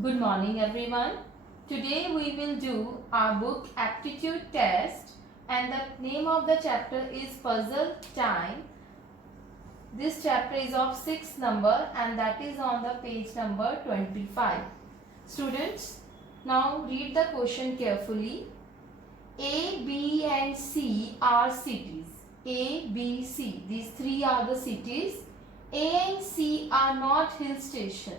Good morning everyone. Today we will do our book aptitude test and the name of the chapter is puzzle time. This chapter is of 6th number and that is on the page number 25. Students, now read the question carefully. A, B and C are cities. A, B, C. These three are the cities. A and C are not hill station.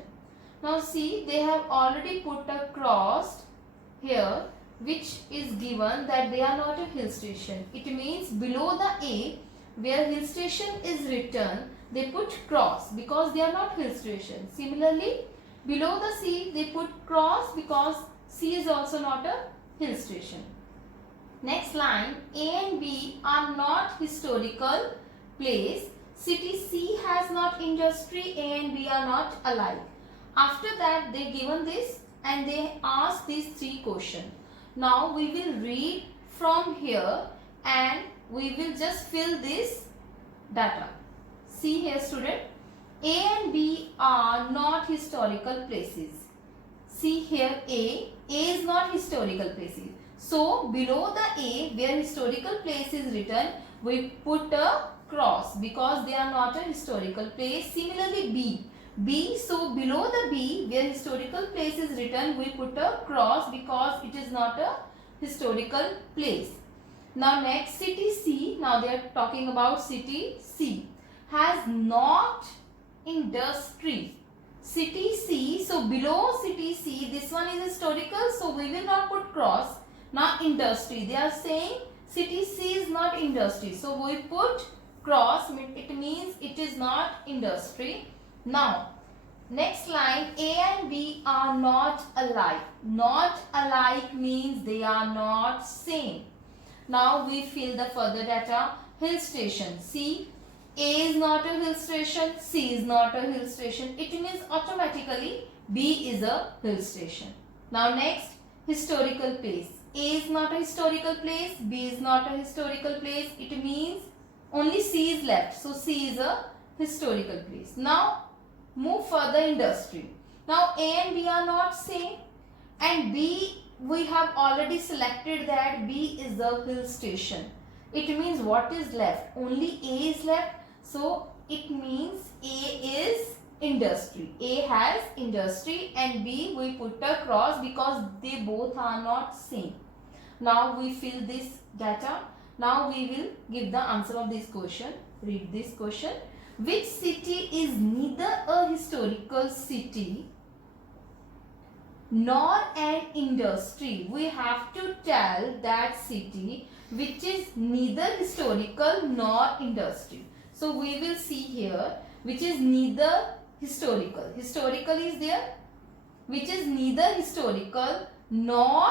Now see, they have already put a cross here which is given that they are not a hill station. It means below the A where hill station is written, they put cross because they are not hill station. Similarly, below the C they put cross because C is also not a hill station. Next line, A and B are not historical place. City C has not industry, A and B are not alike. After that they given this and they ask these three questions. Now we will read from here and we will just fill this data. See here student, A and B are not historical places. See here A is not historical places. So below the A where historical place is written, we put a cross because they are not a historical place. Similarly B, so below the B where historical place is written, we put a cross because it is not a historical place. Now next city C, now they are talking about city C, has not industry. City C, so below city C, this one is historical, so we will not put cross. Now industry, they are saying city C is not industry, so we put cross, it means it is not industry. Now next line, A and B are not alike. Not alike means they are not same. Now we fill the further data. Hill station, see, A is not a hill station, C is not a hill station. It means automatically B is a hill station. Now next, historical place. A is not a historical place, B is not a historical place. It means only C is left. So C is a historical place. Now move further, industry. Now A and B are not same and B we have already selected that B is the hill station. It means what is left? Only A is left. So it means A is industry. A has industry and B we put a cross because they both are not same. Now we fill this data. Now we will give the answer of this question. Read this question. Which city is neither a historical city nor an industry? We have to tell that city which is neither historical nor industry. So we will see here which is neither historical. Historical is there. Which is neither historical nor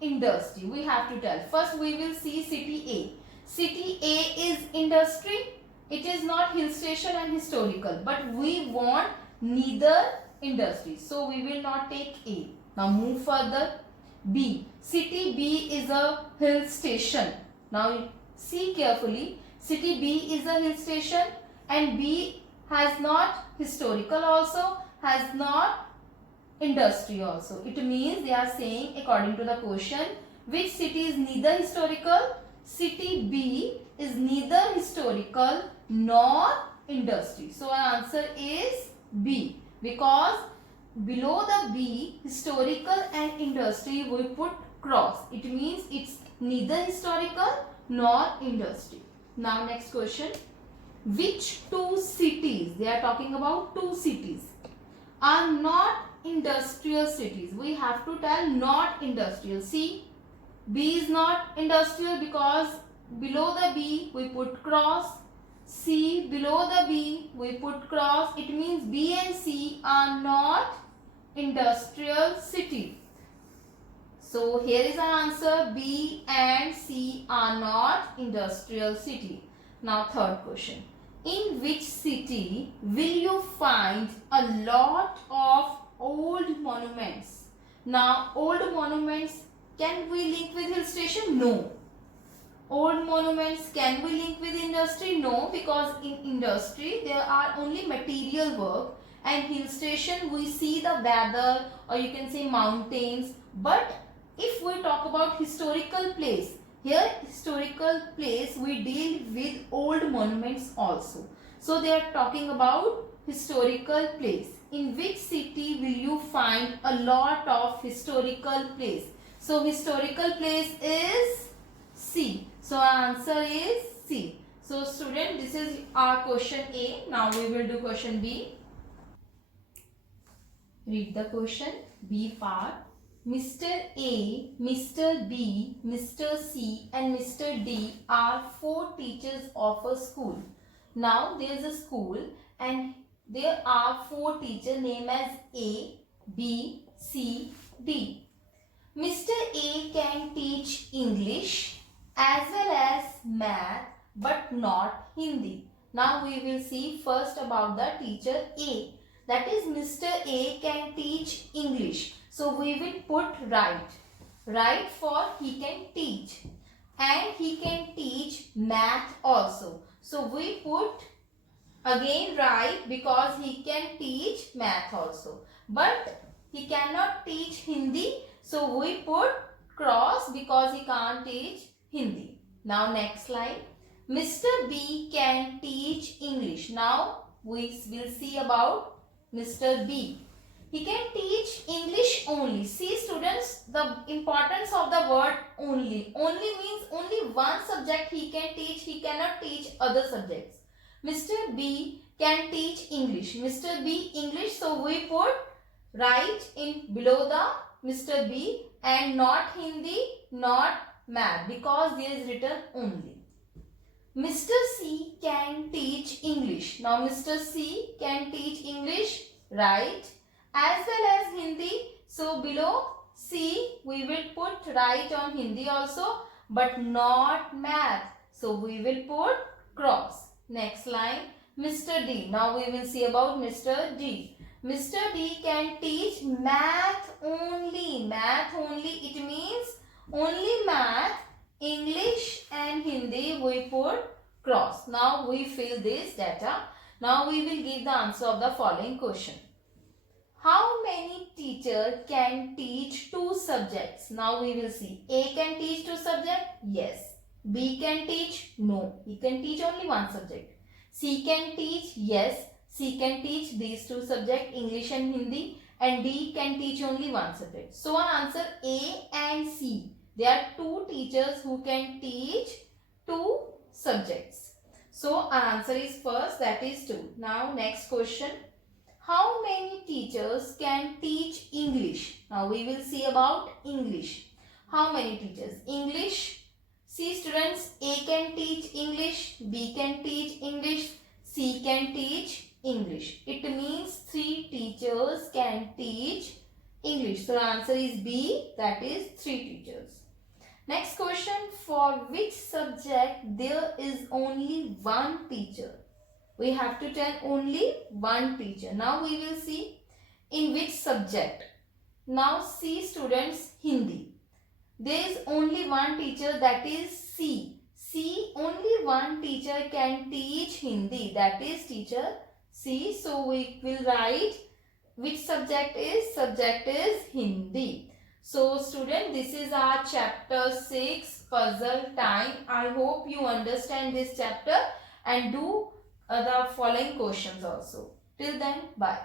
industry. We have to tell. First we will see city A. City A is industry. It is not hill station and historical, but we want neither industry. So we will not take A. Now move further. B. City B is a hill station. Now see carefully. City B is a hill station and B has not historical also, has not industry also. It means they are saying according to the question, which city is neither historical? City B is neither historical nor industry. So our answer is B because below the B historical and industry we put cross. It means it's neither historical nor industry. Now next question. Which two cities, they are talking about two cities, are not industrial cities? We have to tell not industrial. See, B is not industrial because below the B we put cross. C, below the B we put cross. It means B and C are not industrial city. So here is our answer. B and C are not industrial city. Now third question. In which city will you find a lot of old monuments? Now old monuments, can we link with hill station? No. Old monuments, can we link with industry? No, because in industry there are only material work and hill station we see the weather, or you can say mountains. But if we talk about historical place, here historical place we deal with old monuments also. So they are talking about historical place. In which city will you find a lot of historical place? So historical place is C. So our answer is C. So student, this is our question A. Now we will do question B. Read the question. B part. Mr. A, Mr. B, Mr. C and Mr. D are 4 teachers of a school. Now there is a school and there are 4 teachers named as A, B, C, D. Mr. A can teach English as well as math but not Hindi. Now we will see first about the teacher A. That is Mr. A can teach English. So we will put right. Right for he can teach. And he can teach math also. So we put again right because he can teach math also. But he cannot teach Hindi. So we put cross because he can't teach Hindi. Now next line. Mr. B can teach English. Now we will see about Mr. B. He can teach English only. See students, the importance of the word only. Only means only one subject he can teach. He cannot teach other subjects. Mr. B can teach English. Mr. B English. So we put right in below the Mr. B and not Hindi, not math because there is written only. Mr. C can teach English. Now Mr. C can teach English, right, as well as Hindi. So below C we will put right on Hindi also but not math. So we will put cross. Next line. Mr. D. Now we will see about Mr. D. Mr. D can teach math only. Math only. It means only math, English and Hindi we put cross. Now we fill this data. Now we will give the answer of the following question. How many teachers can teach 2 subjects? Now we will see. A can teach 2 subjects? Yes. B can teach? No. He can teach only 1 subject. C can teach? Yes. C can teach these 2 subjects, English and Hindi. And D can teach only 1 subject. So our answer A and C. There are 2 teachers who can teach 2 subjects. So our answer is first, that is 2. Now next question. How many teachers can teach English? Now we will see about English. How many teachers? English. See students, A can teach English, B can teach English, C can teach English. It means 3 teachers can teach English. So answer is B, that is 3 teachers. Next question, for which subject there is only 1 teacher? We have to tell only 1 teacher. Now we will see in which subject. Now see students, Hindi. There is only 1 teacher, that is C. C, only 1 teacher can teach Hindi, that is teacher C. So we will write which subject is Hindi. So student, this is our chapter 6 puzzle time. I hope you understand this chapter and do the following questions also. Till then, bye.